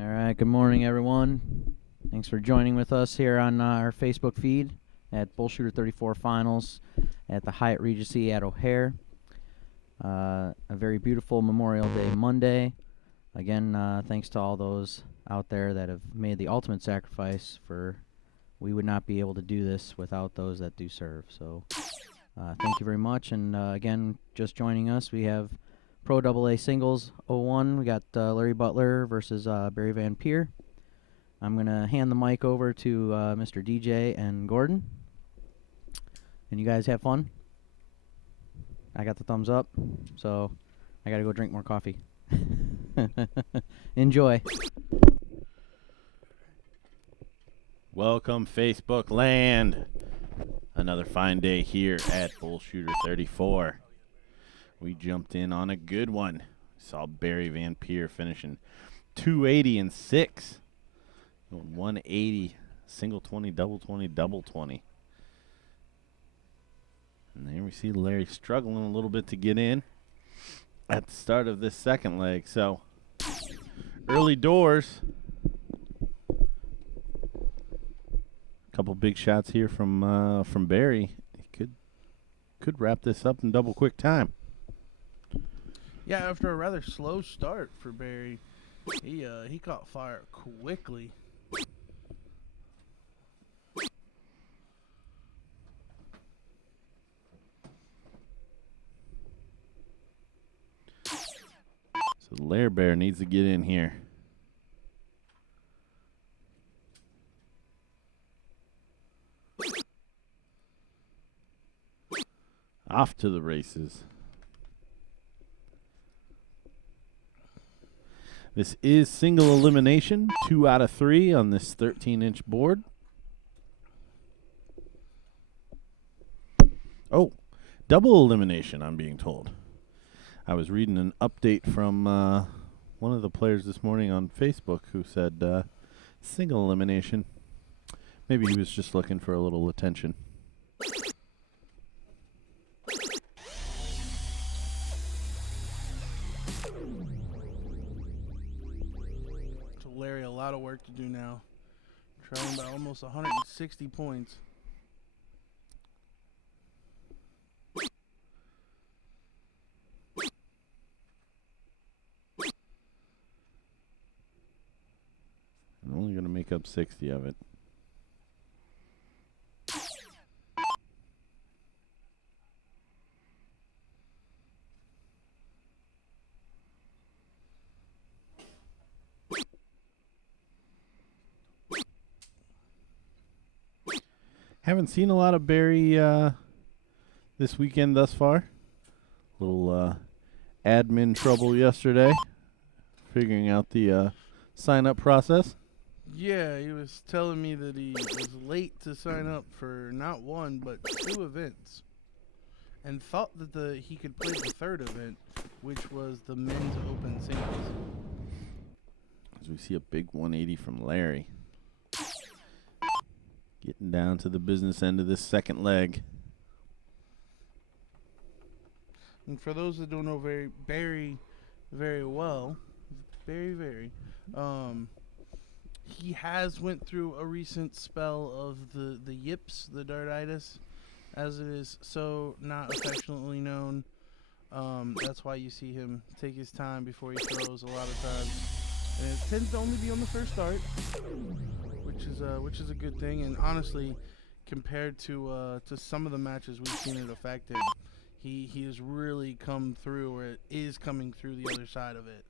All right, good morning, everyone. Thanks for joining with us here on our Facebook feed at BullShooter 34 Finals at the Hyatt Regency at O'Hare. A very beautiful Memorial Day Monday. Again, thanks to all those out there that have made the ultimate sacrifice for we would not be able to do this without those that do serve. So thank you very much. And again, just joining us, we have Pro AA Singles 01. We got Larry Butler versus Barry Vampyre. I'm going to hand the mic over to Mr. DJ and Gordon. And you guys have fun? I got the thumbs up, so I got to go drink more coffee. Enjoy. Welcome, Facebook land. Another fine day here at BullShooter 34. We jumped in on a good one. Saw Barry Vampyre finishing 280 and 6. 180, single 20, double 20, double 20. And there we see Larry struggling a little bit to get in at the start of this second leg. So early doors. Couple big shots here from Barry. He could wrap this up in double quick time. Yeah, after a rather slow start for Barry, he caught fire quickly. So the Lair Bear needs to get in here. Off to the races. This is single elimination, 2 out of 3 on this 13-inch board. Oh, double elimination, I'm being told. I was reading an update from one of the players this morning on Facebook who said single elimination. Maybe he was just looking for a little attention. Larry, a lot of work to do now. Trailing by almost 160 points. I'm only going to make up 60 of it. Haven't seen a lot of Barry this weekend thus far. Little admin trouble yesterday, figuring out the sign-up process. Yeah, he was telling me that he was late to sign up for not one, but 2 events. And thought that he could play the 3rd event, which was the men's open singles. As we see a big 180 from Larry. Getting down to the business end of this second leg. And for those that don't know Barry very well, he has went through a recent spell of the yips, the dartitis, as it is so not affectionately known. That's why you see him take his time before he throws a lot of times. And it tends to only be on the first start, which is a good thing. And honestly, compared to some of the matches we've seen it affect him, he has really come through, or it is coming through the other side of it.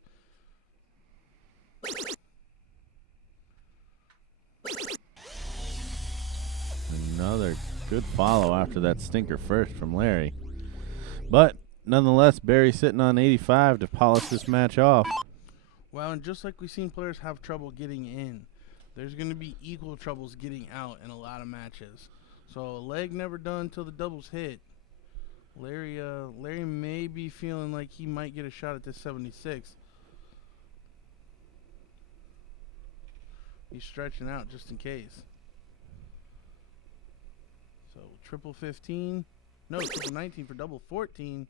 Another good follow after that stinker first from Larry. But nonetheless, Barry sitting on 85 to polish this match off. Well, and just like we've seen players have trouble getting in, there's going to be equal troubles getting out in a lot of matches. So a leg never done till the doubles hit. Larry may be feeling like he might get a shot at this 76. He's stretching out just in case. So triple 15. No, triple 19 for double 14.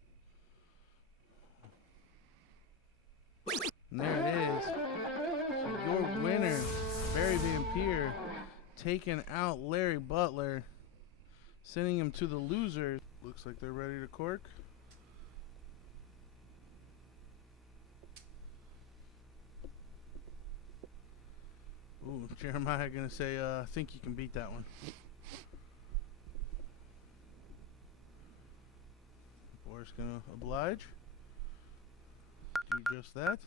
And there it is. So your winner, Barry Vampyre, taking out Larry Butler, sending him to the losers. Looks like they're ready to cork. Ooh, Jeremiah gonna say, I think you can beat that one. Boris gonna oblige. Do just that.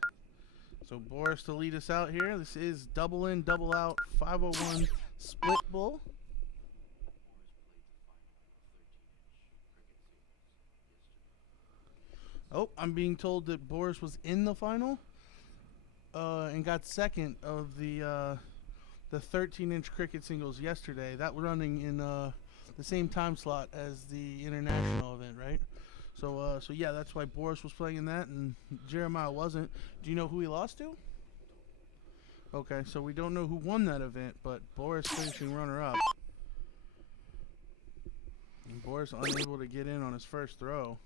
So Boris to lead us out here. This is double in, double out, 501 split bull. Oh, I'm being told that Boris was in the final and got second of the 13-inch cricket singles yesterday. That was running in the same time slot as the international event, right? So yeah, that's why Boris was playing in that and Jeremiah wasn't. Do you know who he lost to? Okay, so we don't know who won that event, but Boris finishing runner-up. And Boris unable to get in on his first throw.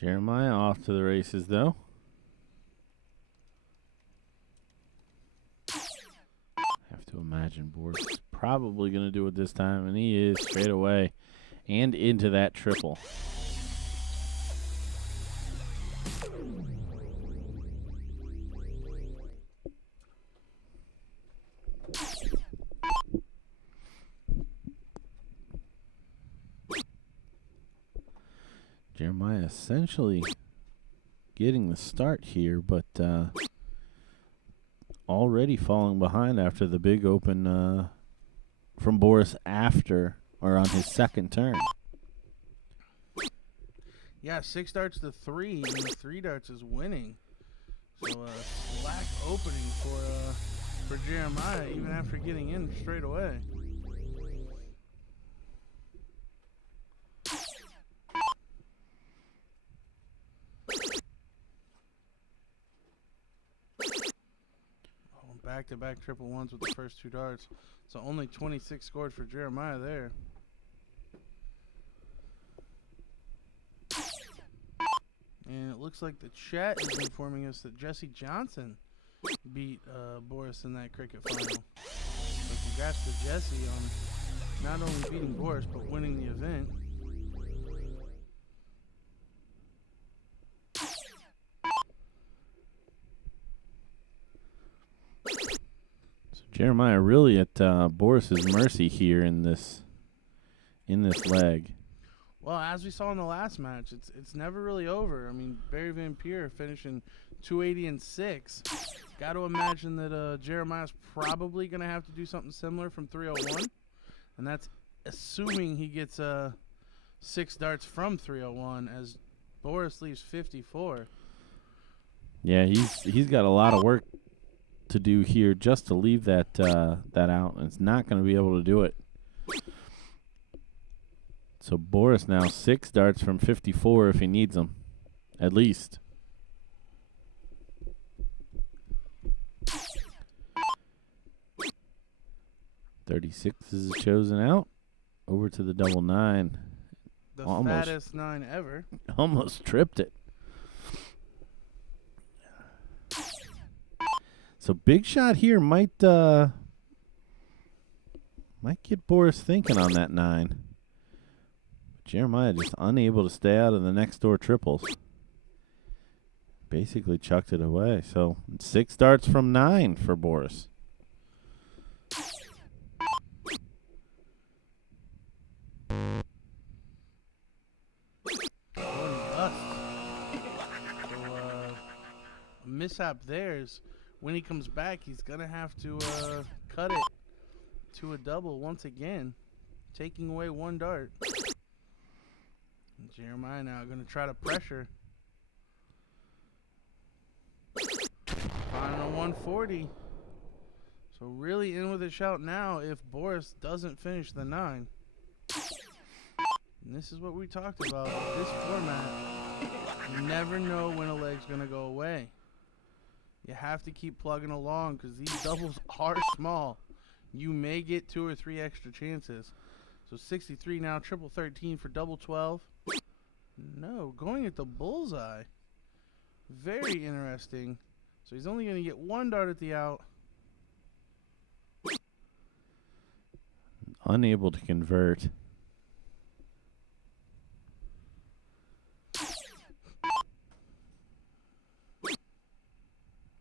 Jeremiah off to the races, though. Have to imagine Boris is probably going to do it this time, and he is straight away and into that triple. Jeremiah essentially getting the start here, but already falling behind after the big open from Boris after or on his second turn. Yeah, 6 darts to 3, and the 3 darts is winning. So slack opening for Jeremiah even after getting in straight away. Back-to-back triple ones with the first 2 darts. So only 26 scored for Jeremiah there. And it looks like the chat is informing us that Jesse Johnson beat Boris in that cricket final. So congrats to Jesse on not only beating Boris, but winning the event. Jeremiah really at Boris's mercy here in this leg. Well, as we saw in the last match, it's never really over. I mean, Barry Vampyre finishing 280 and 6. Got to imagine that Jeremiah's probably going to have to do something similar from 301, and that's assuming he gets 6 darts from 301 as Boris leaves 54. Yeah, he's got a lot of work to do here just to leave that out, and it's not going to be able to do it. So Boris now 6 darts from 54 if he needs them, at least. .36 is chosen out. Over to the double 9. The fattest 9 ever. Almost tripped it. So big shot here might get Boris thinking on that 9. Jeremiah just unable to stay out of the next door triples. Basically chucked it away. So 6 darts from 9 for Boris. Mishap there is when he comes back, he's going to have to cut it to a double once again, taking away 1 dart. And Jeremiah now going to try to pressure. Final 140. So really in with a shout now if Boris doesn't finish the 9. And this is what we talked about with this format. You never know when a leg's going to go away. You have to keep plugging along because these doubles are small. You may get 2 or 3 extra chances. So 63 now, triple 13 for double 12. No, going at the bullseye. Very interesting. So he's only going to get one dart at the out. Unable to convert.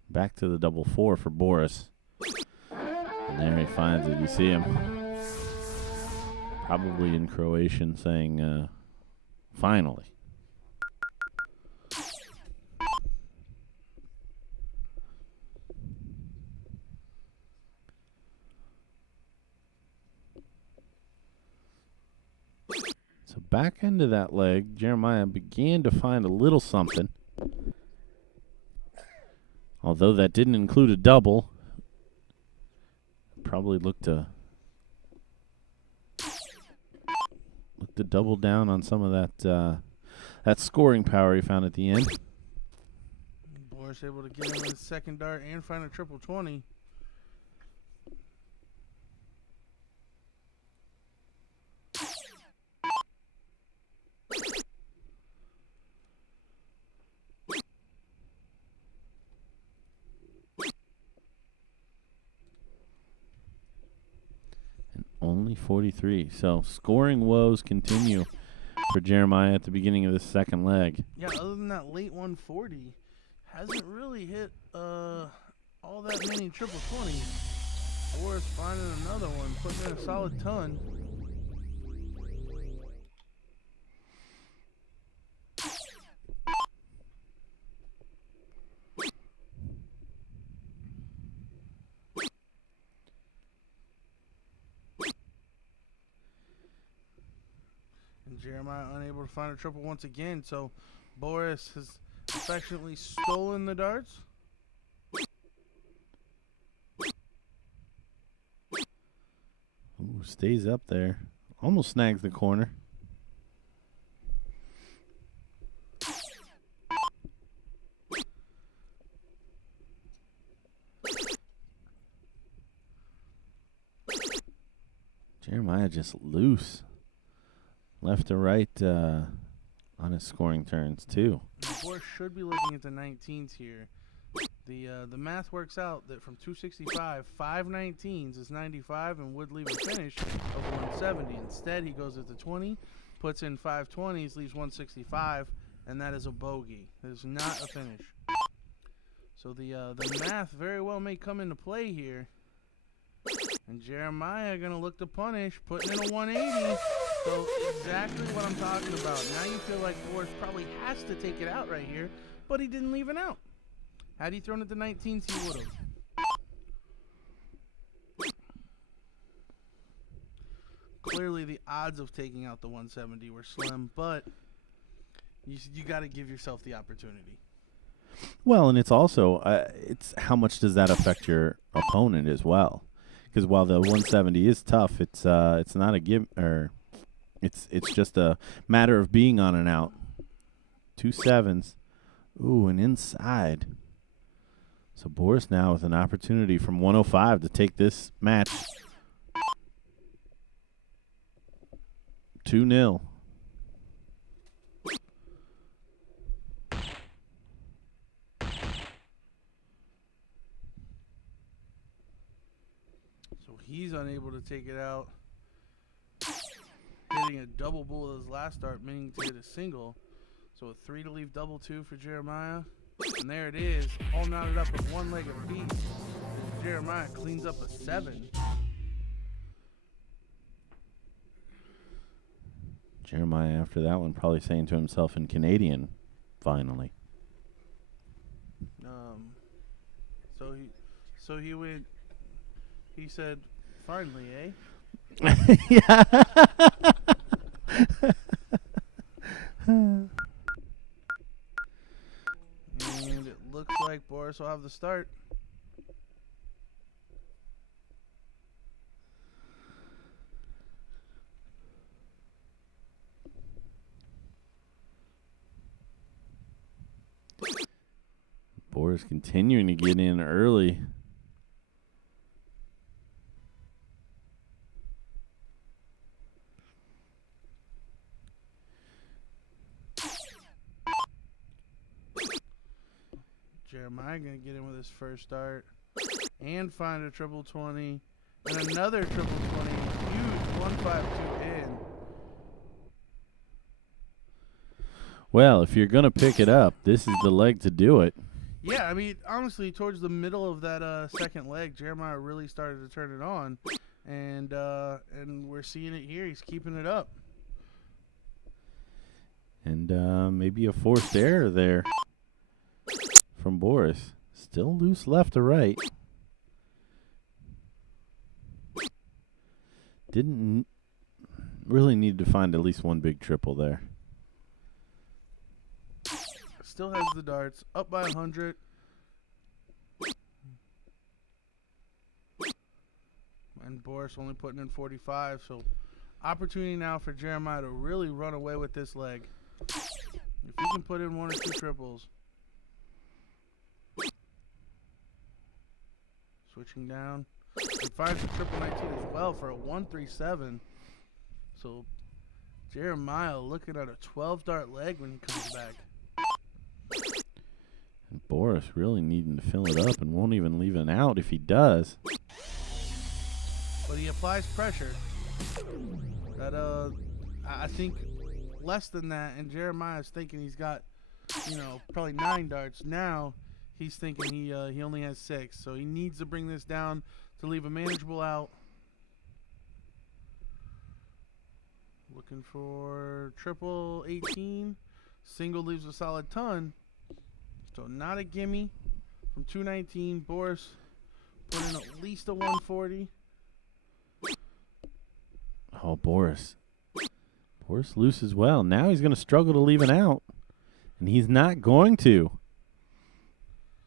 Back to the double 4 for Boris. And there he finds it. You see him probably in Croatian saying, finally. So back into that leg, Jeremiah began to find a little something. Although that didn't include a double. Probably looked to double down on some of that scoring power he found at the end. Boris able to get him in the second dart and find a triple 20. Only 43. So scoring woes continue for Jeremiah at the beginning of the second leg. Yeah, other than that late 140, hasn't really hit all that many triple 20s. Boris finding another one, putting in a solid ton. Jeremiah unable to find a triple once again, so Boris has affectionately stolen the darts. Ooh, stays up there. Almost snags the corner. Jeremiah just loose. Left to right on his scoring turns, too. Boris should be looking at the 19s here. The math works out that from 265, 5 19s is 95 and would leave a finish of 170. Instead, he goes at the 20, puts in 5 20s, leaves 165, and that is a bogey. That is not a finish. So the math very well may come into play here. And Jeremiah going to look to punish, putting in a 180. So exactly what I'm talking about. Now you feel like Boris probably has to take it out right here, but he didn't leave it out. Had he thrown it to 19s, he would have. Clearly the odds of taking out the 170 were slim, but you got to give yourself the opportunity. Well, and it's also it's how much does that affect your opponent as well? Because while the 170 is tough, it's not a give or it's just a matter of being on and out. 2 7s. Ooh, and inside. So Boris now with an opportunity from 105 to take this match 2-0. So he's unable to take it out. Hitting a double bull with his last start, meaning to hit a single. So a 3 to leave double 2 for Jeremiah. And there it is, all knotted up with one leg apiece. Jeremiah cleans up a 7. Jeremiah after that one probably saying to himself in Canadian, finally. So he went. He said, "Finally, eh?" Yeah. And it looks like Boris will have the start. Boris continuing to get in early. Jeremiah going to get in with his first dart and find a triple 20 and another triple 20. Huge 152 in. Well, if you're going to pick it up, this is the leg to do it. Yeah, I mean, honestly, towards the middle of that second leg, Jeremiah really started to turn it on, and we're seeing it here. He's keeping it up. And maybe a forced error there from Boris. Still loose left to right. Didn't really need to find at least one big triple there. Still has the darts, up by 100. And Boris only putting in 45, so opportunity now for Jeremiah to really run away with this leg. If he can put in one or two triples. Switching down. He finds a triple 19 as well for a 137. So Jeremiah looking at a 12-dart leg when he comes back. And Boris really needing to fill it up and won't even leave an out if he does. But he applies pressure. That I think less than that, and Jeremiah's thinking he's got, probably 9 darts. Now he's thinking he only has 6, so he needs to bring this down to leave a manageable out. Looking for triple 18. Single leaves a solid ton. So not a gimme from 219. Boris put in at least a 140. Oh, Boris. Boris loose as well. Now he's going to struggle to leave an out. And he's not going to.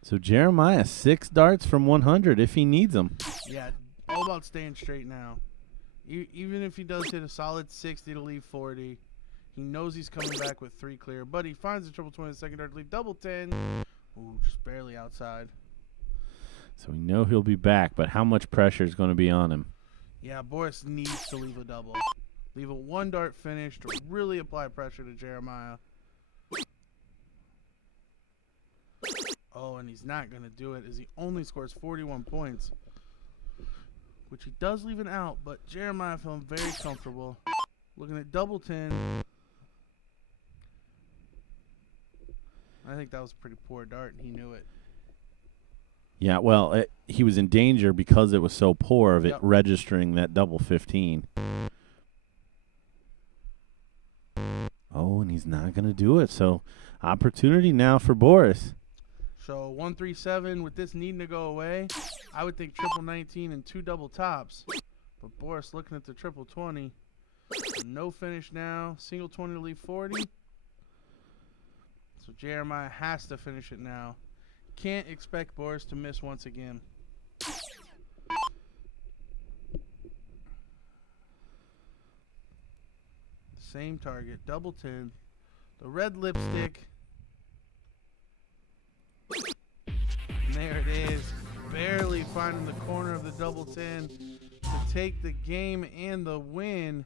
So Jeremiah, 6 darts from 100 if he needs them. Yeah, all about staying straight now. Even if he does hit a solid 60 to leave 40, he knows he's coming back with 3 clear. But he finds the triple 20 the second dart to leave double 10. Ooh, just barely outside. So we know he'll be back, but how much pressure is going to be on him? Yeah, Boris needs to leave a double. Leave a 1-dart finish to really apply pressure to Jeremiah. Oh, and he's not going to do it as he only scores 41 points. Which he does leave an out, but Jeremiah feeling very comfortable. Looking at double 10. I think that was a pretty poor dart, and he knew it. Yeah, well, he was in danger because it was so poor of it registering that double 15. Oh, and he's not going to do it. So opportunity now for Boris. So 137 with this needing to go away. I would think triple 19 and 2 double tops. But Boris looking at the triple 20. No finish now. Single 20 to leave 40. So Jeremiah has to finish it now. Can't expect Boris to miss once again. Same target, double 10. The red lipstick. And there it is. Barely finding the corner of the double 10 to take the game and the win.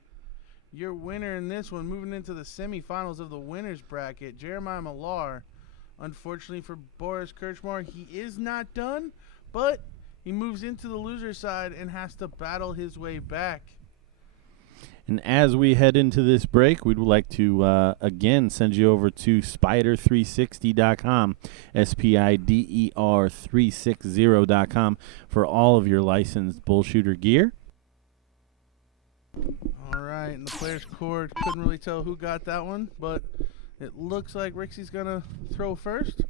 Your winner in this one, moving into the semifinals of the winners bracket, Jeremiah Millar. Unfortunately for Boris Kirschmark, he is not done, but he moves into the loser side and has to battle his way back. And as we head into this break, we'd like to, again, send you over to spider360.com, SPIDER360.com, for all of your licensed BullShooter gear. All right, and the player's court, couldn't really tell who got that one, but it looks like Rixie's going to throw first.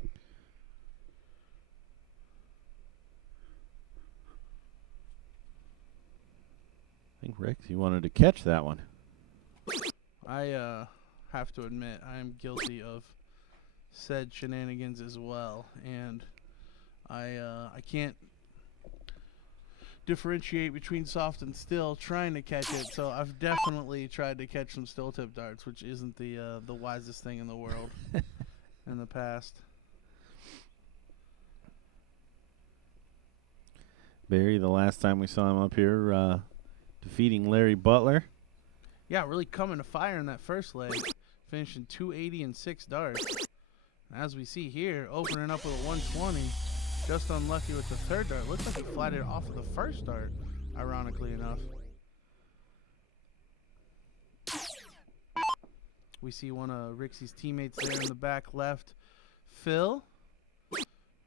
I think Rex, you wanted to catch that one. I have to admit, I am guilty of said shenanigans as well, and I can't differentiate between soft and still trying to catch it, so I've definitely tried to catch some still tip darts, which isn't the wisest thing in the world in the past. Barry, the last time we saw him up here, defeating Larry Butler. Yeah, really coming to fire in that first leg, finishing 280 and 6 darts. As we see here, opening up with a 120. Just unlucky with the third dart. Looks like he flatted off of the first dart, ironically enough. We see one of Rixie's teammates there in the back left, Phil,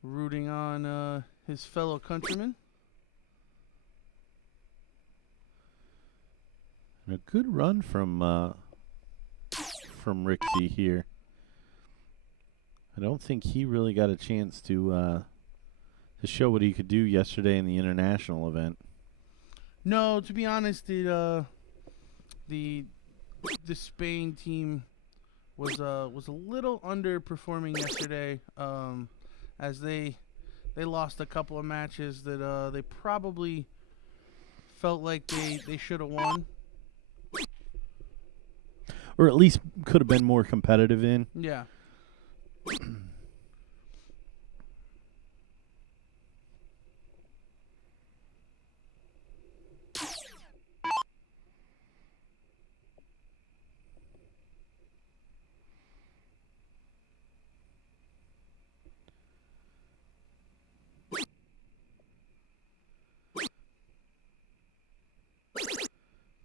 rooting on his fellow countryman. And a good run from Rixie here. I don't think he really got a chance to show what he could do yesterday in the international event. No, to be honest, the Spain team was a little underperforming yesterday, as they lost a couple of matches that they probably felt like they should have won, or at least could have been more competitive in. Yeah.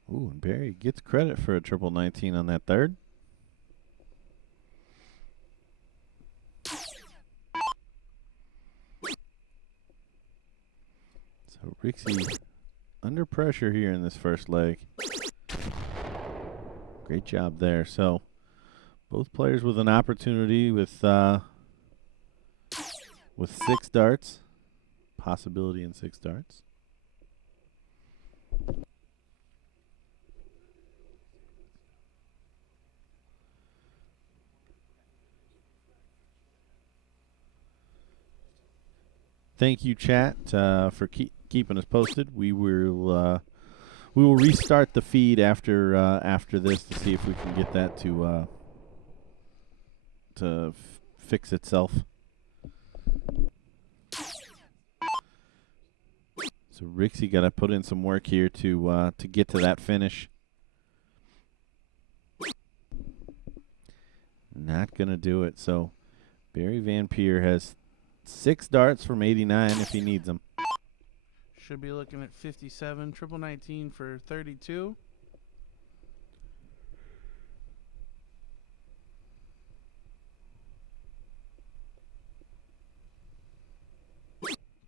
Ooh, and Barry gets credit for a triple 19 on that third. So Rixie under pressure here in this first leg. Great job there. So both players with an opportunity with 6 darts. Possibility in 6 darts. Thank you, chat, for keeping us posted. We will restart the feed after this to see if we can get that to fix itself. So Rixie got to put in some work here to get to that finish. Not gonna do it. So Barry Vampyre has 6 darts from 89 if he needs them. Should be looking at 57, triple 19 for 32.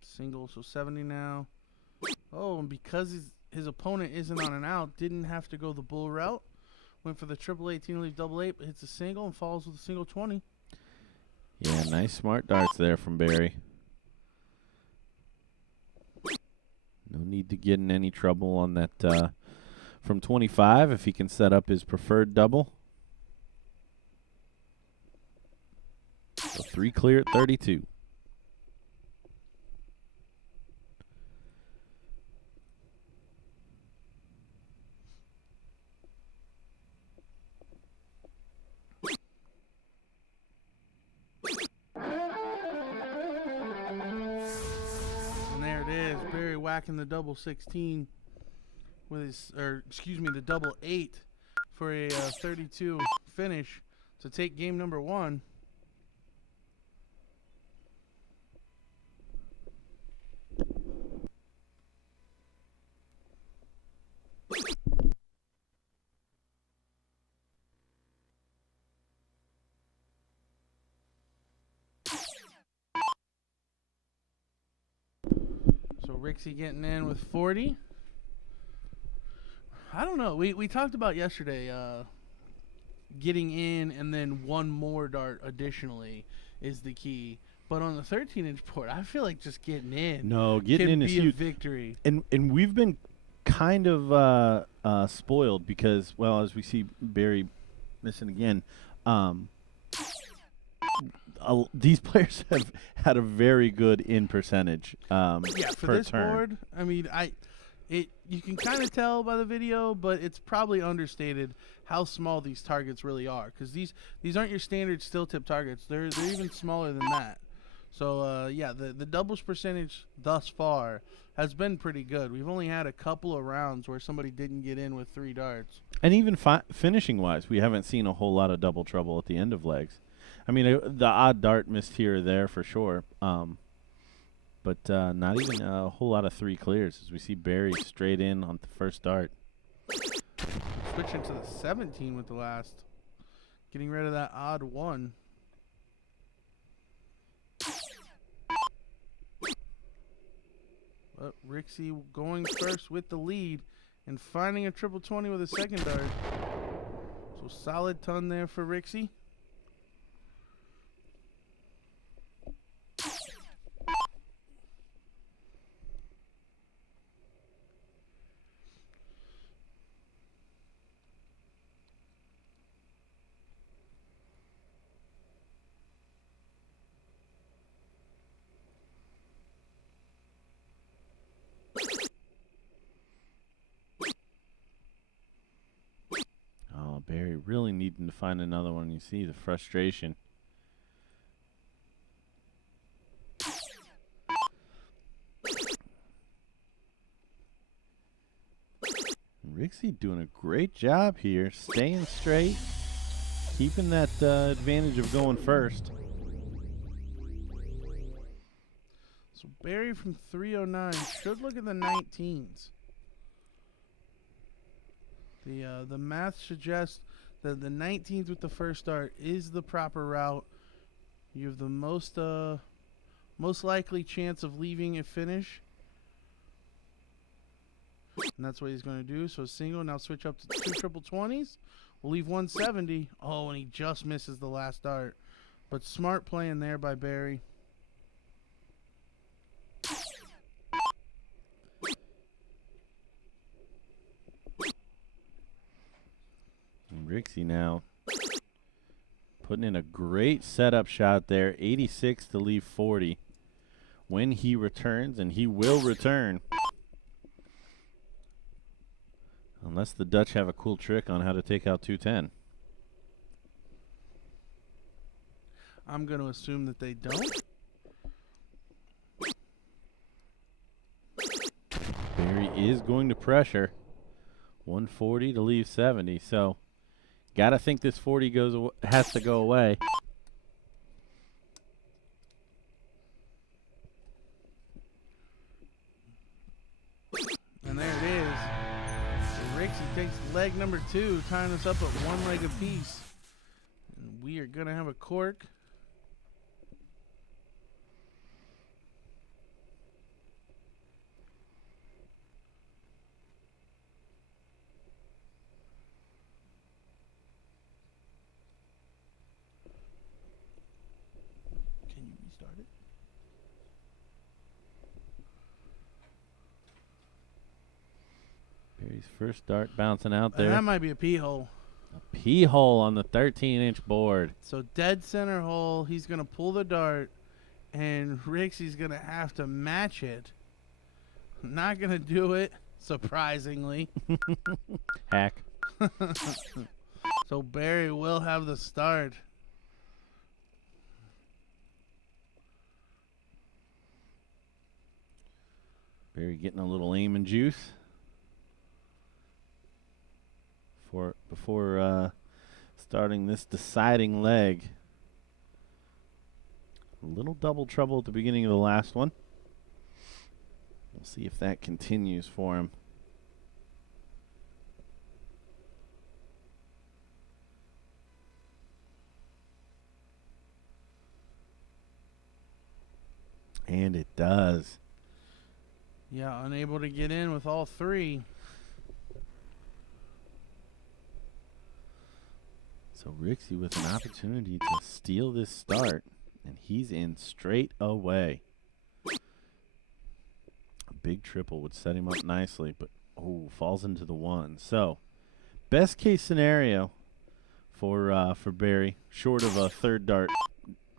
Single, so 70 now. Oh, and because his opponent isn't on an out, didn't have to go the bull route. Went for the triple 18 to leave double 8, but hits a single and falls with a single 20. Yeah, nice smart darts there from Barry. No need to get in any trouble on that from 25 if he can set up his preferred double. So 3 clear at 32. Whacking the double 16 with his, the double 8 for a 32 finish to take game number 1. So Rixie getting in with 40. I don't know. We talked about yesterday getting in and then one more dart additionally is the key. But on the 13-inch board, I feel like just getting in. No, getting in is huge. Victory. And we've been kind of spoiled because, well, as we see Barry missing again, these players have had a very good in percentage. For per this turn. board, I mean, you can kind of tell by the video, but it's probably understated how small these targets really are, because these aren't your standard steel tip targets. They're even smaller than that. So the doubles percentage thus far has been pretty good. We've only had a couple of rounds where somebody didn't get in with 3 darts. And even finishing wise, we haven't seen a whole lot of double trouble at the end of legs. I mean, the odd dart missed here or there for sure. But not even a whole lot of 3 clears as we see Barry straight in on the first dart. Switching to the 17 with the last. Getting rid of that odd 1. But Rixie going first with the lead and finding a triple 20 with a second dart. So solid ton there for Rixie. Oh, Barry really needing to find another one. You see the frustration. Rixie doing a great job here, staying straight, keeping that advantage of going first. So Barry from 309 should look at the 19s. The math suggests that the 19th with the first dart is the proper route. You have the most likely chance of leaving a finish. And that's what he's going to do. So single, now switch up to 2 triple 20s. We'll leave 170. Oh, and he just misses the last dart. But smart playing there by Barry. And Rixie now putting in a great setup shot there. 86 to leave 40. When he returns, and he will return. Unless the Dutch have a cool trick on how to take out 210. I'm going to assume that they don't. Barry is going to pressure. 140 to leave 70. So, gotta think this 40 has to go away. And there it is. Rixie takes leg number 2, tying us up at 1 leg apiece. And we are going to have a cork. Can you restart it? Barry's first dart bouncing out there. That might be a pee hole. A pee hole on the 13-inch board. So dead center hole. He's going to pull the dart, and Rixie's going to have to match it. Not going to do it, surprisingly. Hack. So Barry will have the start. Barry getting a little aim and juice. Before starting this deciding leg. A little double trouble at the beginning of the last one. We'll see if that continues for him. And it does. Yeah, unable to get in with all 3. So Rixie with an opportunity to steal this start, and he's in straight away. A big triple would set him up nicely, but falls into the 1. So best case scenario for Barry, short of a third dart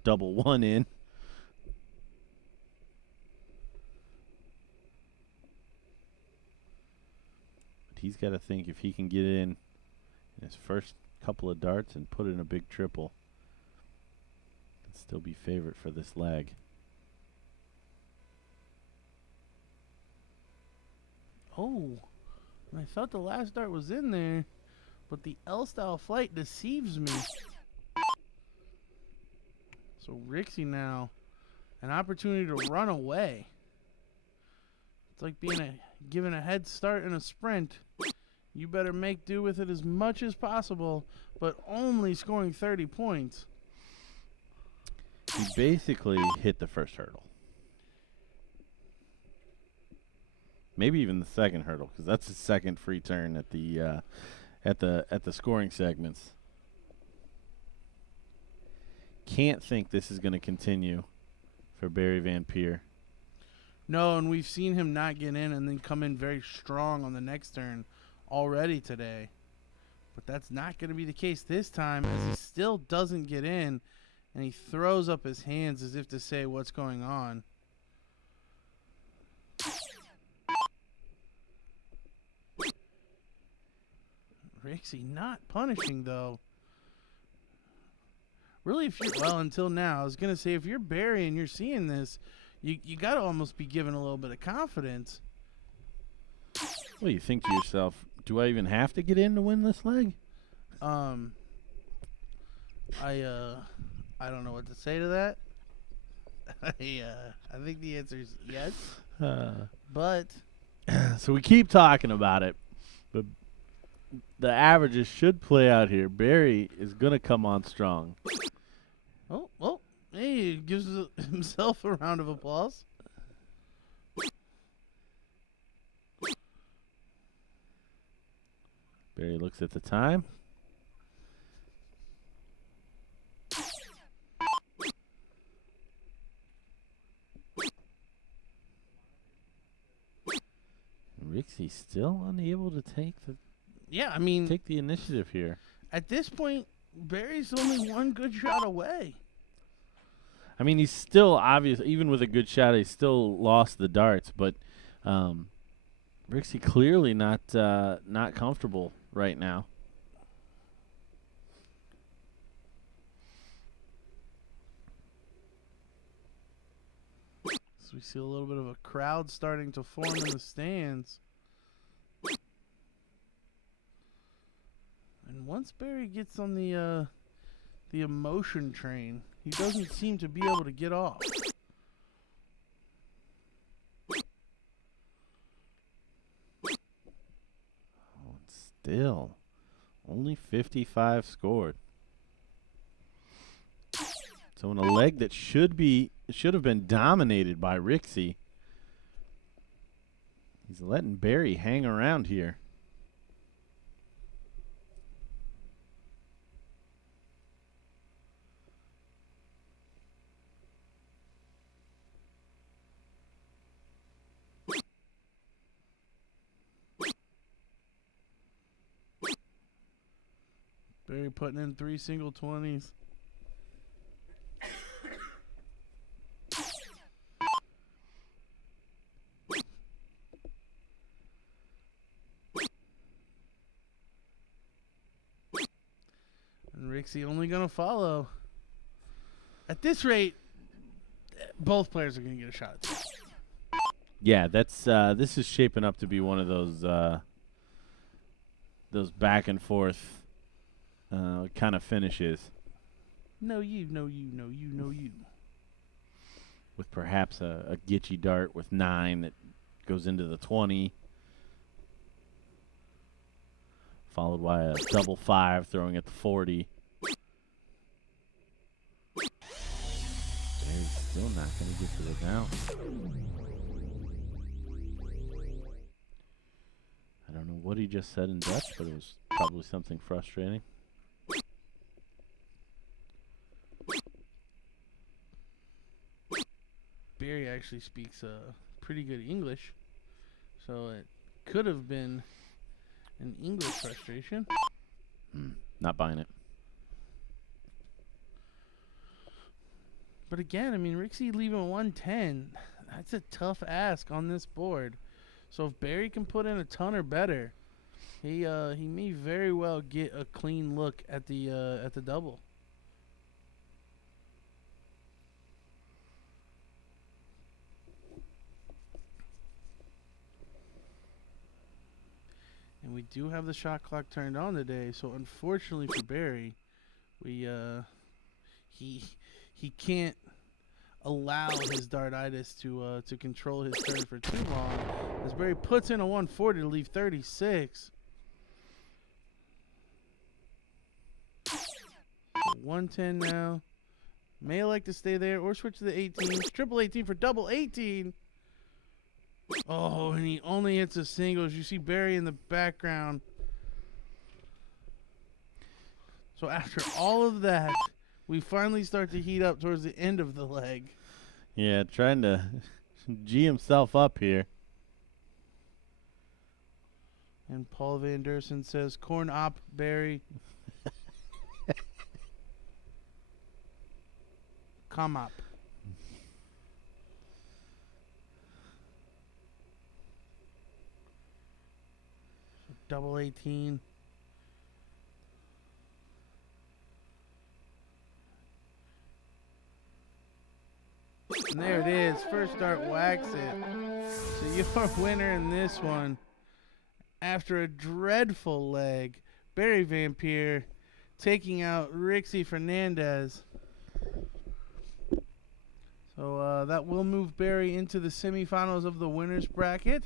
double 1 in. But he's got to think if he can get in his first couple of darts and put in a big triple, can still be favorite for this leg. Oh, I thought the last dart was in there, but the L-style flight deceives me. So Rixie now, an opportunity to run away. It's like given a head start in a sprint. You better make do with it as much as possible, but only scoring 30 points. He basically hit the first hurdle. Maybe even the second hurdle, because that's his second free turn at the scoring segments. Can't think this is going to continue for Barry Vampyre. No, and we've seen him not get in and then come in very strong on the next turn already today. But that's not going to be the case this time, as he still doesn't get in, and he throws up his hands as if to say what's going on. Rixie not punishing, though. Really, until now, I was going to say, if you're Barry and you're seeing this, you got to almost be given a little bit of confidence. Well, you think to yourself, do I even have to get in to win this leg? I don't know what to say to that. I think the answer is yes. But So we keep talking about it, but the averages should play out here. Barry is going to come on strong. oh, well, hey, he gives himself a round of applause. Barry looks at the time. Rixie still unable to take the initiative here. At this point, Barry's only one good shot away. I mean, he's still obvious. Even with a good shot, he still lost the darts. But Rixie clearly not comfortable right now. So we see a little bit of a crowd starting to form in the stands. And once Barry gets on the emotion train, he doesn't seem to be able to get off. Oh, still, only 55 scored. So in a leg that should have been dominated by Rixie, he's letting Barry hang around here. Barry putting in 3 single 20s. And Rixie only going to follow. At this rate, both players are going to get a shot at this. Yeah, that's this is shaping up to be one of those back and forth kind of finishes. No you, no you, no you, no you. With perhaps a Gitchy dart with 9 that goes into the 20. Followed by a double 5 throwing at the 40. Barry's still not going to get to the down. I don't know what he just said in Dutch, but it was probably something frustrating. Barry actually speaks pretty good English, so it could have been an English frustration. Not buying it. But again, I mean, Rixie leaving 110, that's a tough ask on this board. So if Barry can put in a ton or better, he may very well get a clean look at the double. And we do have the shot clock turned on today, so unfortunately for Barry, he he can't allow his dartitis to control his turn for too long. As Barry puts in a 140 to leave 36. 110 now. May like to stay there or switch to the 18. Triple 18 for double 18. Oh, and he only hits a singles. You see Barry in the background. So after all of that, we finally start to heat up towards the end of the leg. Yeah, trying to G himself up here. And Paul Van Dersen says, corn op, Barry. Come up. So double 18. And there it is. First start, wax it. So your winner in this one, after a dreadful leg, Barry Vampyre taking out Rixie Fernandez. So that will move Barry into the semifinals of the winner's bracket.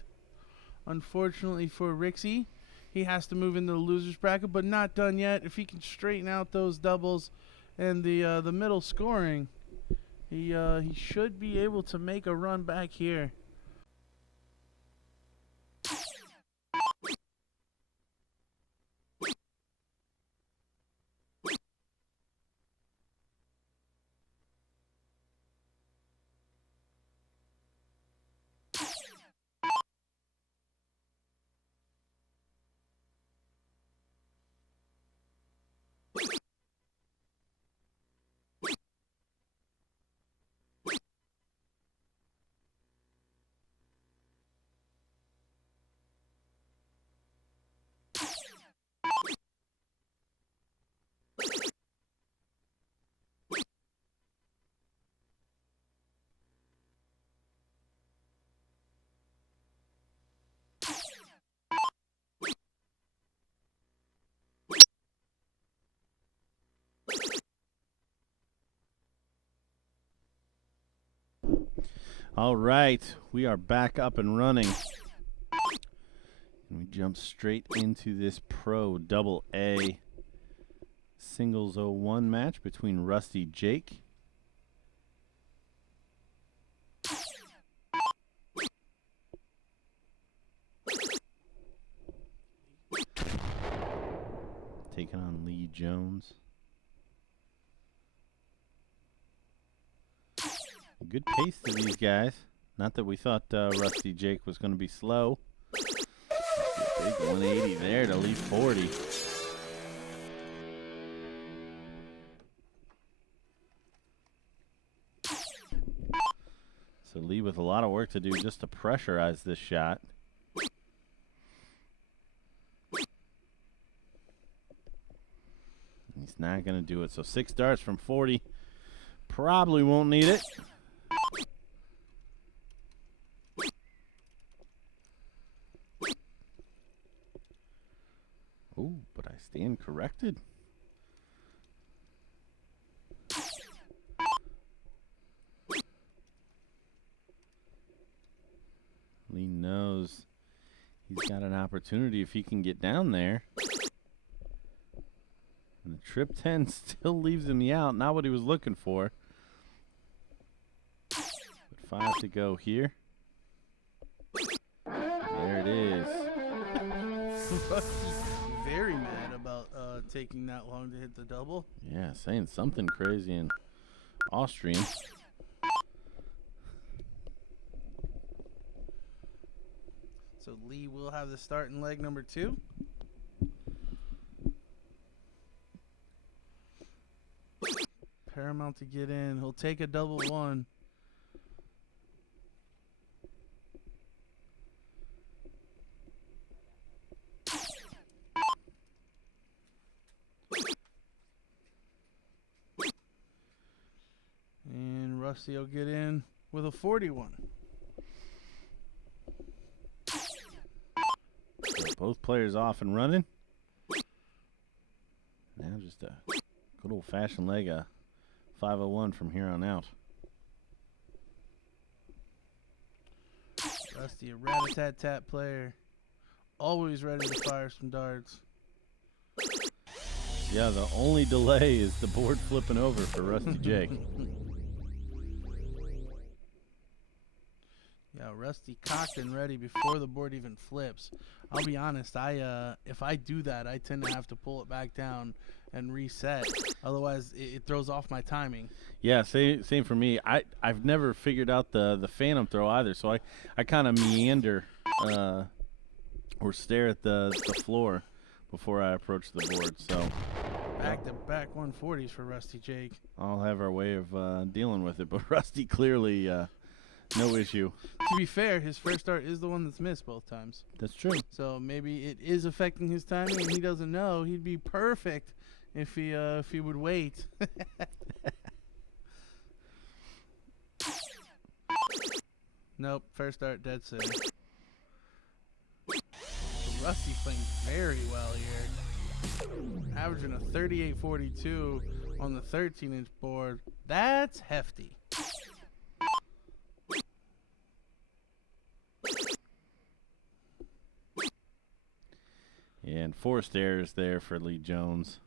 Unfortunately for Rixie, he has to move into the loser's bracket, but not done yet. If he can straighten out those doubles and the middle scoring, he should be able to make a run back here. All right, we are back up and running. And we jump straight into this Pro Double A Singles 01 match between Rusty Jake taking on Lee Jones. Good pace to these guys. Not that we thought Rusty Jake was going to be slow. Big 180 there to leave 40. So Lee with a lot of work to do just to pressurize this shot. He's not going to do it. So 6 darts from 40. Probably won't need it. Oh, but I stand corrected. Lee knows he's got an opportunity if he can get down there. And the trip 10 still leaves him out. Not what he was looking for. But 5 to go here. There it is. Very mad about taking that long to hit the double. Yeah, saying something crazy in Austrian. So Lee will have the start in leg number 2. Paramount to get in. He'll take a double 1. And Rusty will get in with a 41. So both players off and running. Now just a good old-fashioned leg of 501 from here on out. Rusty, a rat-a-tat-tat player. Always ready to fire some darts. Yeah, the only delay is the board flipping over for Rusty Jake. Yeah, Rusty cocked and ready before the board even flips. I'll be honest, if I do that, I tend to have to pull it back down and reset. Otherwise, it throws off my timing. Yeah, same for me. I've never figured out the phantom throw either, so I kind of meander or stare at the floor before I approach the board. So back 140s for Rusty Jake. I'll have our way of dealing with it, but Rusty clearly no issue. To be fair, his first dart is the one that's missed both times. That's true. So maybe it is affecting his timing, and he doesn't know. He'd be perfect if he would wait. Nope, first dart dead center. Rusty playing very well here. Averaging a 38.42 on the 13-inch board. That's hefty. And forced errors there for Lee Jones.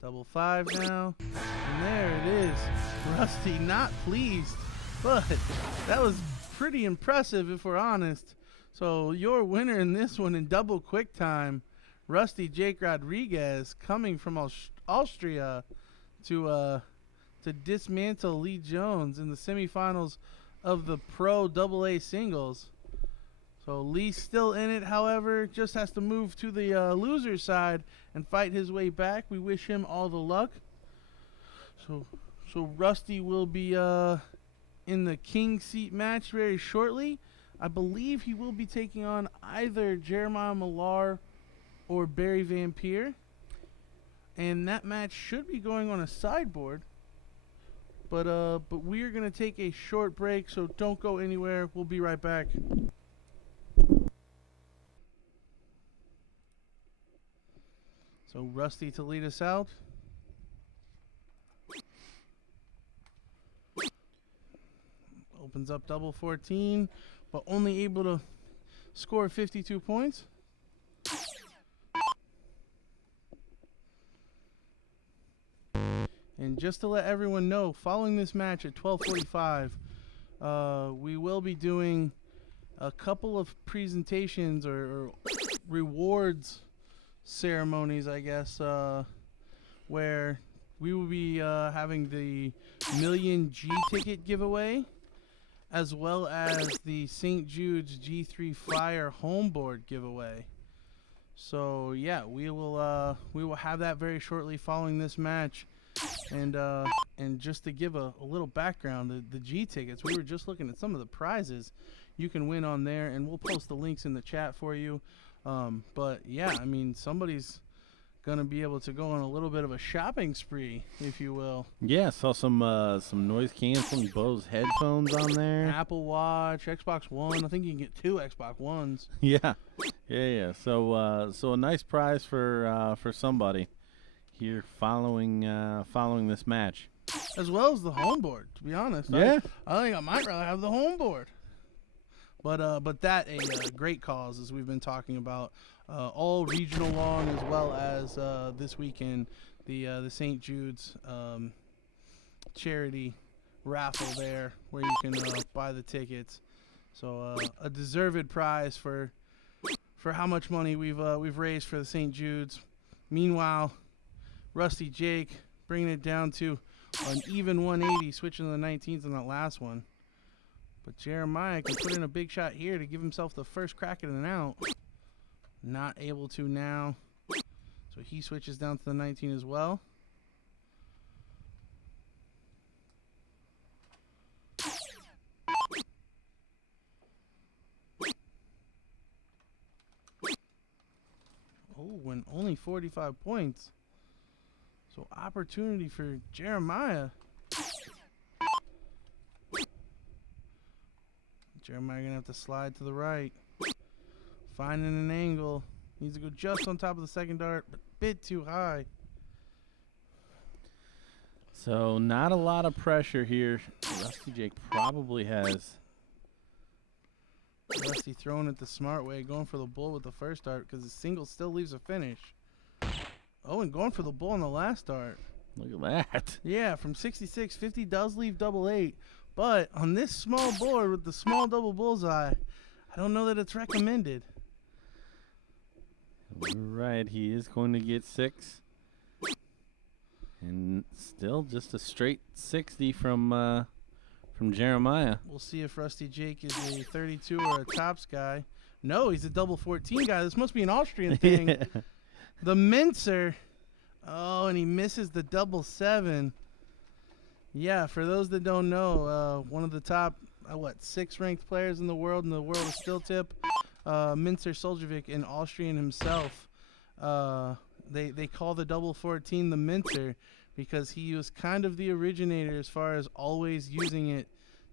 Double five now. And there it is. Rusty not pleased, but that was pretty impressive if we're honest. So your winner in this one in double quick time, Rusty Jake Rodriguez, coming from Austria to dismantle Lee Jones in the semifinals of the Pro AA singles. So Lee's still in it, however, just has to move to the loser side and fight his way back. We wish him all the luck. So Rusty will be in the king seat match very shortly. I believe he will be taking on either Jeremiah Millar or Barry Vampyre. And that match should be going on a sideboard. But we're going to take a short break, so don't go anywhere. We'll be right back. So Rusty to lead us out. Opens up double 14, but only able to score 52 points. And just to let everyone know, following this match at 12:45, we will be doing a couple of presentations or rewards ceremonies, I guess, where we will be having the Million G ticket giveaway, as well as the St. Jude's G3 Flyer homeboard giveaway. So yeah, we will have that very shortly following this match. And just to give a little background, the G tickets, we were just looking at some of the prizes you can win on there, and we'll post the links in the chat for you. But yeah, I mean, somebody's gonna be able to go on a little bit of a shopping spree, if you will. Yeah, saw some noise canceling Bose headphones on there. Apple Watch, Xbox One. I think you can get 2 Xbox Ones. Yeah. So a nice prize for somebody here following this match, as well as the homeboard. To be honest, yeah, I think I might rather have the homeboard. But that a great cause, as we've been talking about all regional long, as well as this weekend the St. Jude's charity raffle there, where you can buy the tickets. So a deserved prize for how much money we've raised for the St. Jude's. Meanwhile, Rusty Jake bringing it down to an even 180, switching to the 19s on that last one. But Jeremiah can put in a big shot here to give himself the first crack at an out. Not able to now. So he switches down to the 19 as well. Oh, and only 45 points. So opportunity for Jeremiah. Jeremiah gonna have to slide to the right. Finding an angle. Needs to go just on top of the second dart, but a bit too high. So not a lot of pressure here. Rusty Jake probably has. Rusty throwing it the smart way, going for the bull with the first dart because the single still leaves a finish. Oh, and going for the bull on the last dart. Look at that. Yeah, from 66, 50 does leave double 8. But on this small board with the small double bullseye, I don't know that it's recommended. Right, he is going to get 6. And still just a straight 60 from Jeremiah. We'll see if Rusty Jake is a 32 or a tops guy. No, he's a double 14 guy. This must be an Austrian thing. Yeah. The Mincer. Oh, and he misses the double 7. Yeah, for those that don't know, one of the top, 6 ranked players in the world of still tip, Mincer Soljovic, an Austrian himself. They call the double 14 the Mincer because he was kind of the originator as far as always using it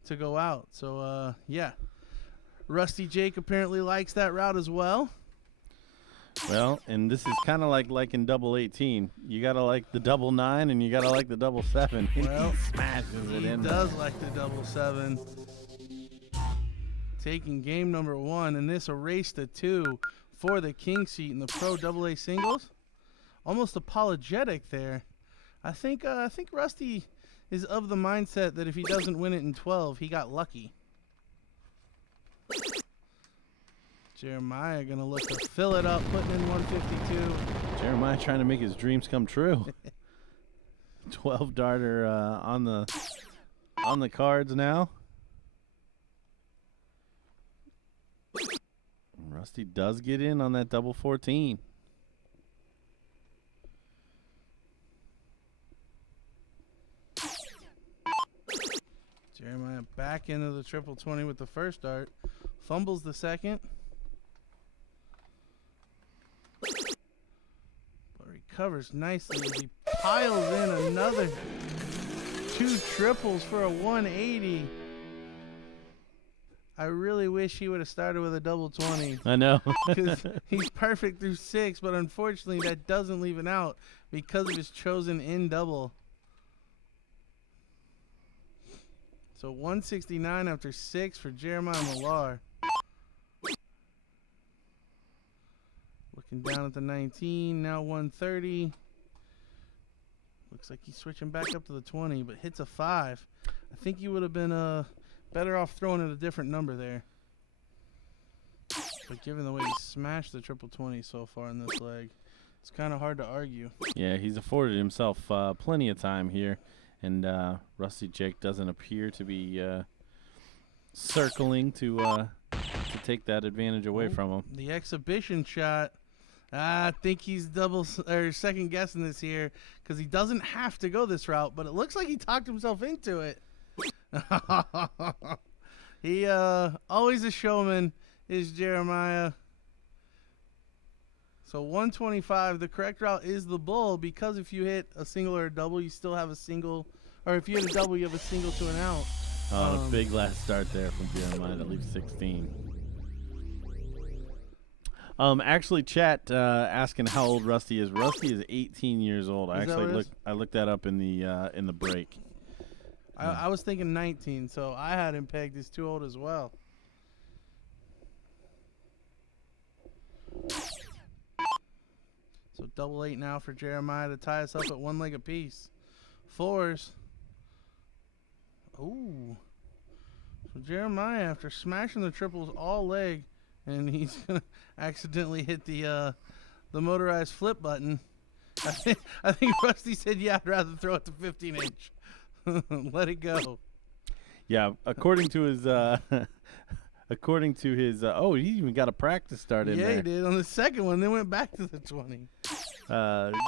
to go out. So, yeah. Rusty Jake apparently likes that route as well. Well, and this is kind of like in double 18. You got to like the double 9 and you got to like the double 7. Well, he smashes it he in. does like the double 7. Taking game number 1, and this a race to 2 for the king seat in the pro double A singles. Almost apologetic there. I think Rusty is of the mindset that if he doesn't win it in 12, he got lucky. Jeremiah gonna look to fill it up, putting in 152. Jeremiah trying to make his dreams come true. 12 darter on the cards now. Rusty does get in on that double 14. Jeremiah back into the triple 20 with the first dart. Fumbles the second. But recovers nicely as he piles in another 2 triples for a 180. I really wish he would have started with a double 20. I know. Because he's perfect through 6, but unfortunately that doesn't leave an out because of his chosen in double. So 169 after 6 for Jeremiah Millar. Looking down at the 19, now 130. Looks like he's switching back up to the 20, but hits a 5. I think he would have been better off throwing at a different number there. But given the way he smashed the triple 20 so far in this leg, it's kind of hard to argue. Yeah, he's afforded himself plenty of time here. And Rusty Jake doesn't appear to be circling to take that advantage away from him. The exhibition shot. I think he's second guessing this here because he doesn't have to go this route, but it looks like he talked himself into it. He always a showman is Jeremiah. So 125, the correct route is the bull because if you hit a single or a double, you still have a single. Or if you hit a double, you have a single to an out. Oh, a big last start there from Jeremiah that leaves 16. Actually, chat asking how old Rusty is. Rusty is 18 years old. I looked that up in the break. I was thinking 19, so I had him pegged as too old as well. So double 8 now for Jeremiah to tie us up at 1 leg apiece. 4s. Ooh. So Jeremiah, after smashing the triples all leg, and he's gonna accidentally hit the motorized flip button. I think Rusty said, "Yeah, I'd rather throw it to 15-inch. Let it go." Yeah, according to his oh, he even got a practice start in there. Yeah, he did on the second one. They went back to the 20.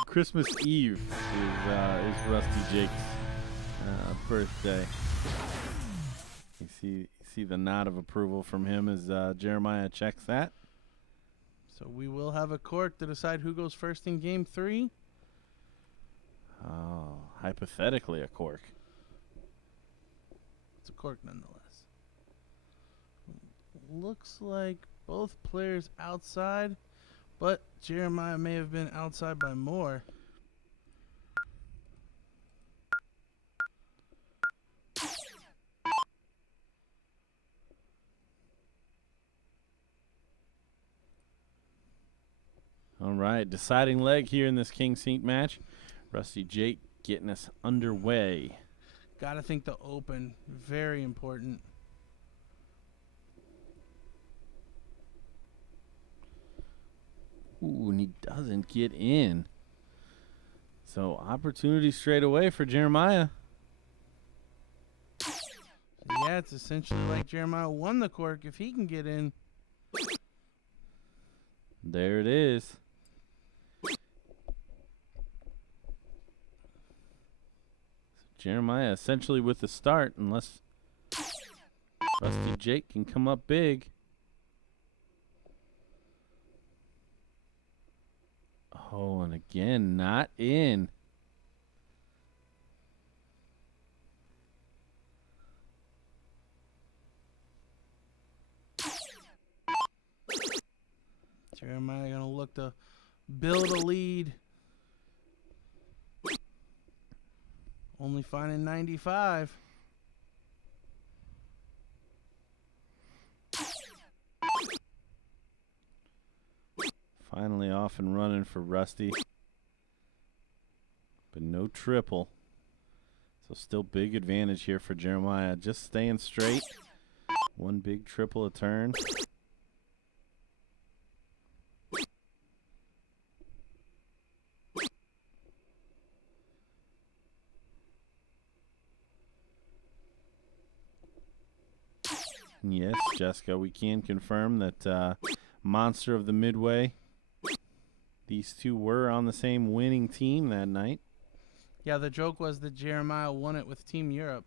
Christmas Eve is Rusty Jake's birthday. You see the nod of approval from him as Jeremiah checks that. So we will have a cork to decide who goes first in game 3. Oh, hypothetically a cork. It's a cork nonetheless. Looks like Both players outside, but Jeremiah may have been outside by more. All right, deciding leg here in this King Seat match. Rusty Jake getting us underway. Gotta think the open, very important. Ooh, and he doesn't get in. So opportunity straight away for Jeremiah. Yeah, it's essentially like Jeremiah won the cork if he can get in. There it is. Jeremiah essentially with the start, unless Rusty Jake can come up big. Oh, and again, not in. Jeremiah gonna look to build a lead. Only finding 95. Finally off and running for Rusty. But no triple. So still big advantage here for Jeremiah. Just staying straight. One big triple a turn. Yes, Jessica, we can confirm that Monster of the Midway, these two were on the same winning team that night. Yeah, the joke was that Jeremiah won it with Team Europe.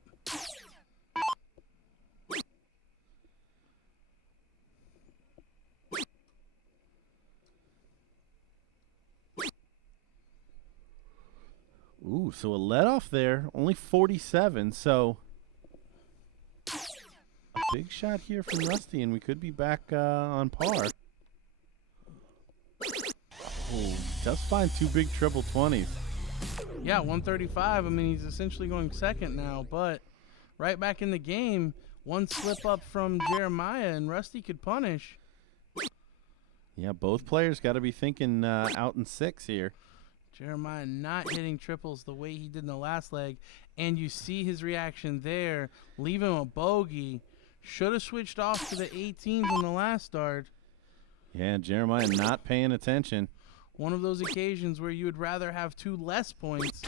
Ooh, so a let off there, only 47, so a big shot here from Rusty, and we could be back on par. Oh, does find two big triple 20s. Yeah, 135. I mean, he's essentially going second now, but right back in the game, one slip up from Jeremiah, and Rusty could punish. Yeah, both players got to be thinking out in 6 here. Jeremiah not hitting triples the way he did in the last leg, and you see his reaction there. Leave him a bogey. Should have switched off to the 18 from the last start. Yeah, Jeremiah not paying attention. One of those occasions where you would rather have 2 less points.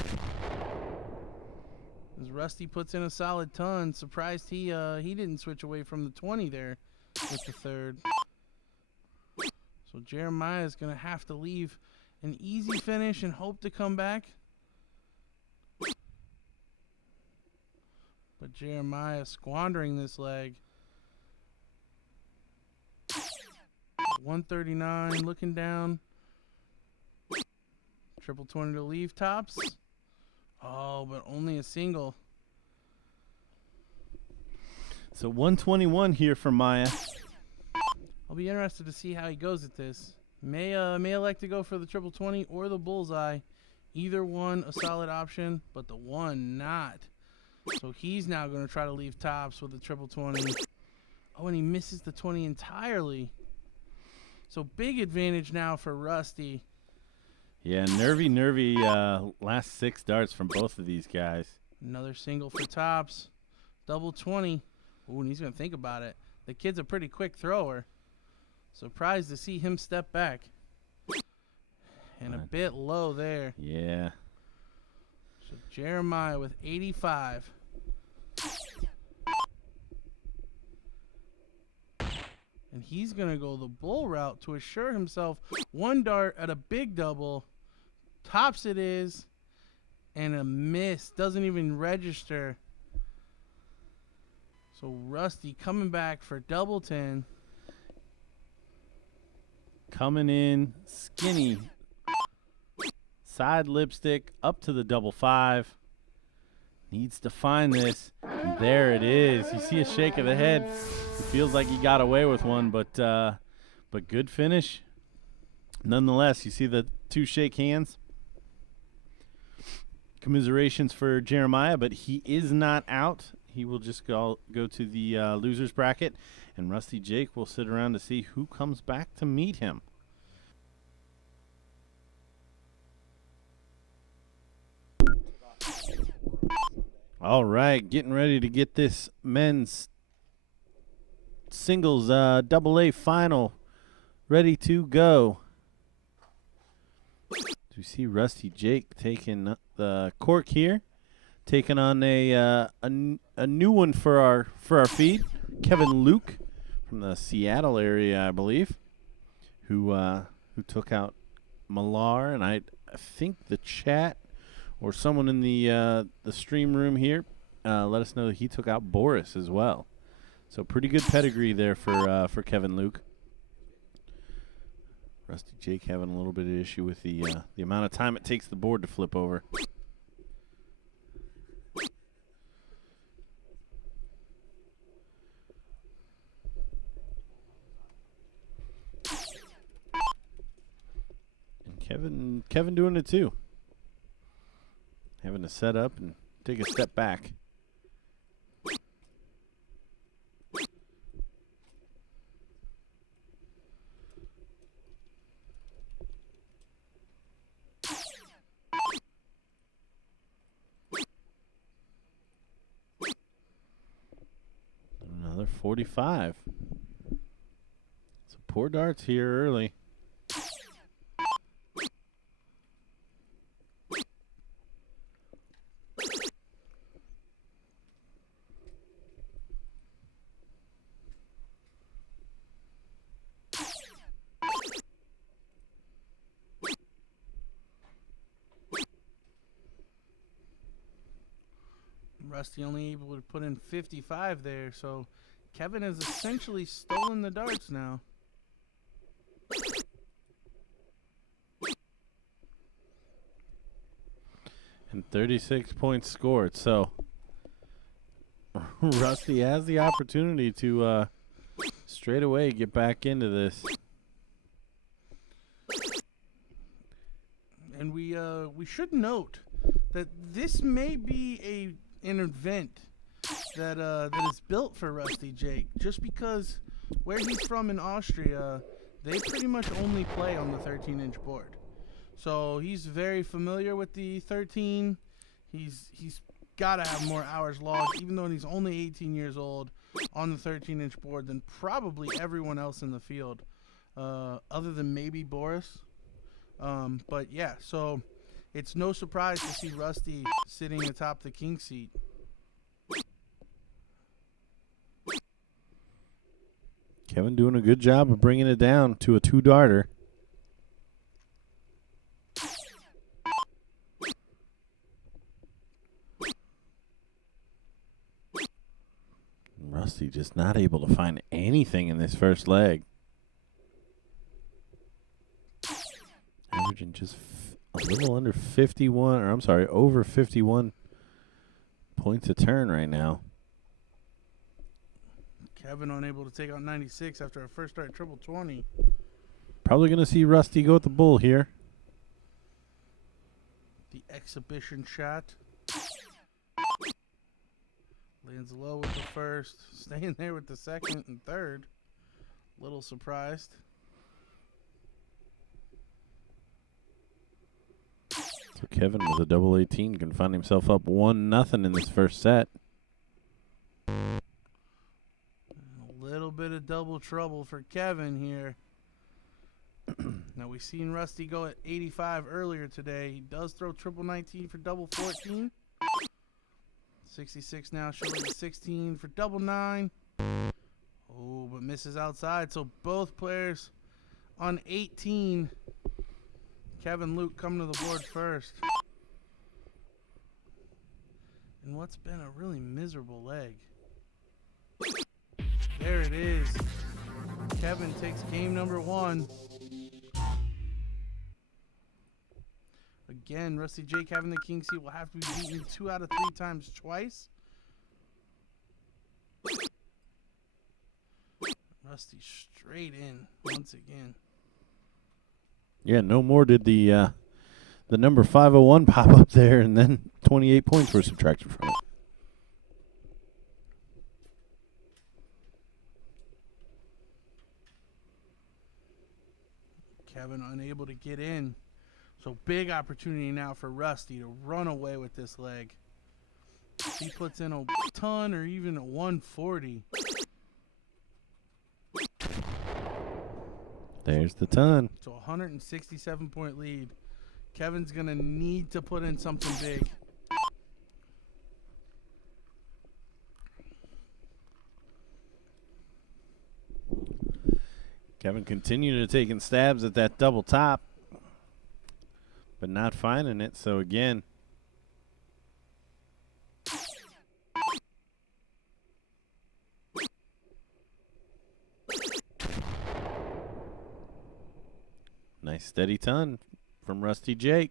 As Rusty puts in a solid ton. Surprised he didn't switch away from the 20 there with the third. So Jeremiah is going to have to leave an easy finish and hope to come back. But Jeremiah squandering this leg. 139 looking down. Triple 20 to leave tops. Oh, but only a single. So 121 here for Maya. I'll be interested to see how he goes at this. May elect to go for the triple 20 or the bullseye. Either one a solid option, but the one not. So he's now going to try to leave tops with the triple 20. Oh, and he misses the 20 entirely. So big advantage now for Rusty. Yeah, nervy last 6 darts from both of these guys. Another single for tops. Double 20. Ooh, and he's going to think about it. The kid's a pretty quick thrower. Surprised to see him step back. And a bit low there. Yeah. So Jeremiah with 85. And he's going to go the bull route to assure himself one dart at a big double. Tops it is. And a miss. Doesn't even register. So Rusty coming back for double 10. Coming in skinny. Side lipstick up to the double 5. Needs to find this. And there it is. You see a shake of the head. It feels like he got away with one, but But good finish. Nonetheless, you see the two shake hands. Commiserations for Jeremiah, but he is not out. He will just go to the losers bracket, and Rusty Jake will sit around to see who comes back to meet him. All right, getting ready to get this men's singles AA final ready to go. We see Rusty Jake taking the cork here, taking on a new one for our feed, Kevin Luke from the Seattle area, I believe, who took out Millar, and I think the chat or someone in the stream room here let us know that he took out Boris as well. So pretty good pedigree there for Kevin Luke. Rusty Jake having a little bit of issue with the amount of time it takes the board to flip over. And Kevin doing it too. Having to set up and take a step back. Another 45. So poor darts here early. Rusty only able to put in 55 there, so Kevin has essentially stolen the darts now. And 36 points scored, so Rusty has the opportunity to straight away get back into this. And we should note that this may be an event that is built for Rusty Jake, just because where he's from in Austria, they pretty much only play on the 13-inch board. So he's very familiar with the 13. He's got to have more hours logged, even though he's only 18 years old, on the 13-inch board than probably everyone else in the field, other than maybe Boris. But yeah, so it's no surprise to see Rusty sitting atop the king seat. Kevin doing a good job of bringing it down to a two-darter. Rusty just not able to find anything in this first leg. Averaging just a little under 51, or I'm sorry, over 51 points a turn right now. Kevin unable to take out 96 after a first start triple 20. Probably going to see Rusty go with the bull here. The exhibition shot. Lands low with the first. Staying there with the second and third. Little surprised. So Kevin with a double 18 can find himself up 1-0 in this first set. A little bit of double trouble for Kevin here. Now we've seen Rusty go at 85 earlier today. He does throw triple 19 for double 14. 66 now, showing 16 for double 9. Oh, but misses outside. So both players on 18. Kevin Luke coming to the board first. And what's been a really miserable leg. There it is. Kevin takes game number 1. Again, Rusty Jake having the king seat will have to be beaten 2 out of 3 times twice. Rusty straight in once again. Yeah, no more did the number 501 pop up there, and then 28 points were subtracted from it. Kevin unable to get in. So big opportunity now for Rusty to run away with this leg. If he puts in a ton or even a 140. There's the ton. So 167-point lead. Kevin's going to need to put in something big. Kevin continued to taking stabs at that double top, but not finding it. So again, nice steady ton from Rusty Jake.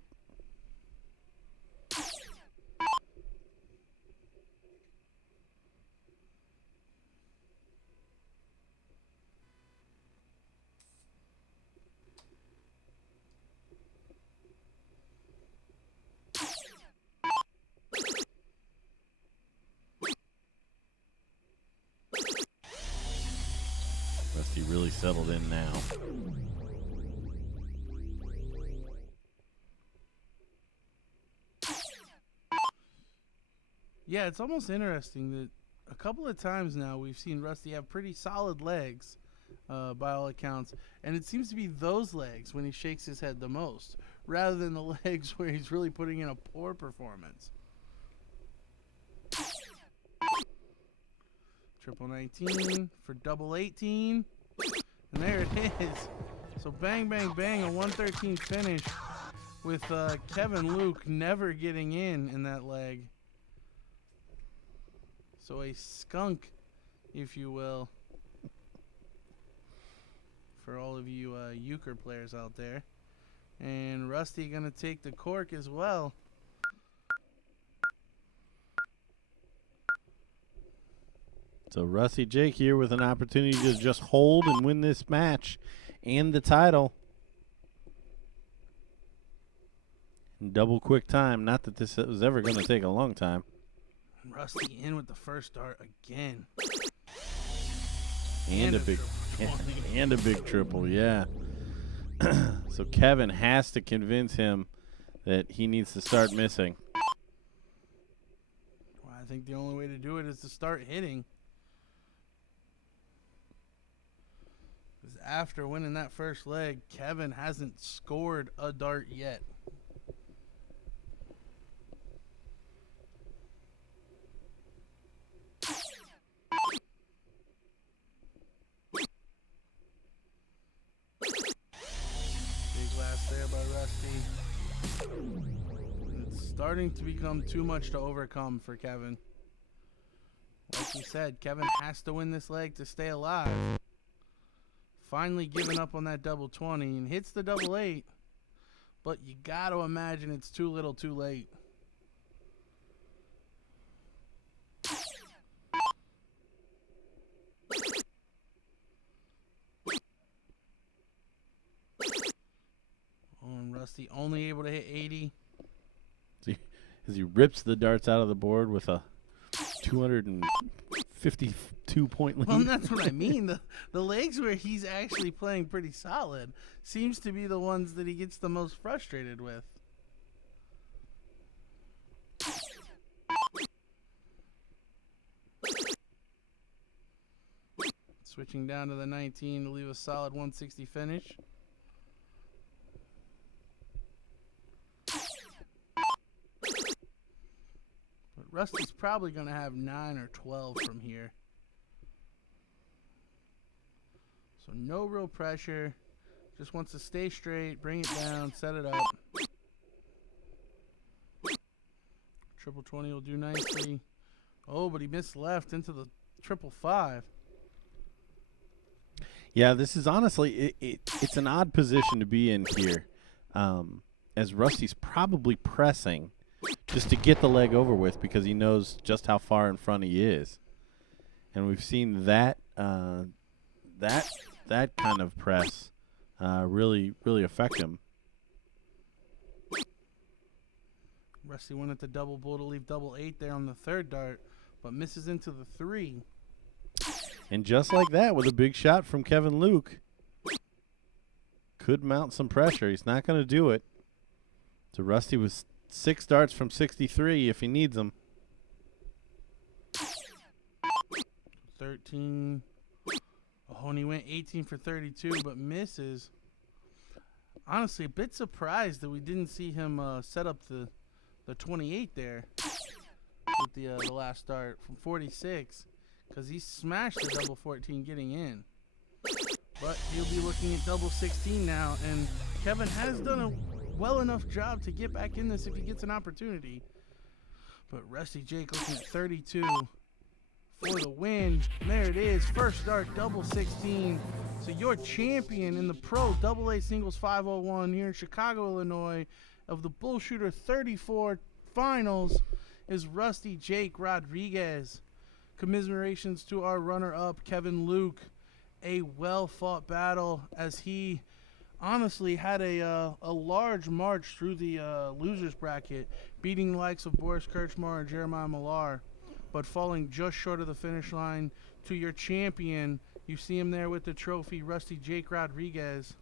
Rusty really settled in now. Yeah, it's almost interesting that a couple of times now we've seen Rusty have pretty solid legs, by all accounts, and it seems to be those legs when he shakes his head the most, rather than the legs where he's really putting in a poor performance. Triple 19 for double 18, and there it is. So bang, bang, bang, a 113 finish with Kevin Luke never getting in that leg. So a skunk, if you will, for all of you euchre players out there. And Rusty going to take the cork as well. So Rusty Jake here with an opportunity to just hold and win this match and the title. In double quick time. Not that this was ever going to take a long time. Rusty in with the first dart again. And a big and a big triple, yeah. So Kevin has to convince him that he needs to start missing. Well, I think the only way to do it is to start hitting. Because after winning that first leg, Kevin hasn't scored a dart yet. There by Rusty. It's starting to become too much to overcome for Kevin. Like we said, Kevin has to win this leg to stay alive. Finally giving up on that double 20 and hits the double 8. But you got to imagine it's too little too late. Rusty only able to hit 80. As he rips the darts out of the board with a 252-point lead. Well, that's what I mean. The legs where he's actually playing pretty solid seems to be the ones that he gets the most frustrated with. Switching down to the 19 to leave a solid 160 finish. Rusty's probably going to have 9 or 12 from here. So no real pressure. Just wants to stay straight, bring it down, set it up. Triple 20 will do nicely. Oh, but he missed left into the triple 5. Yeah, this is honestly, it's an odd position to be in here. As Rusty's probably pressing just to get the leg over with because he knows just how far in front he is. And we've seen that that kind of press really affect him. Rusty went at the double bull to leave double 8 there on the third dart, but misses into the 3. And just like that, with a big shot from Kevin Luke, could mount some pressure. He's not going to do it. So Rusty was 6 darts from 63 if he needs them. 13. Oh, and he went 18 for 32, but misses. Honestly, a bit surprised that we didn't see him set up the 28 there with the last dart from 46, because he smashed the double 14 getting in. But he'll be looking at double 16 now, and Kevin has done a well enough job to get back in this if he gets an opportunity. But Rusty Jake looking at 32 for the win. And there it is, first dart, double 16. So your champion in the pro AA singles 501 here in Chicago, Illinois, of the BullShooter 34 finals is Rusty Jake Rodriguez. Commiserations to our runner-up, Kevin Luke. A well-fought battle as he honestly had a large march through the losers bracket, beating the likes of Boris Kirschmark and Jeremiah Millar, but falling just short of the finish line to your champion. You see him there with the trophy, Rusty Jake Rodriguez.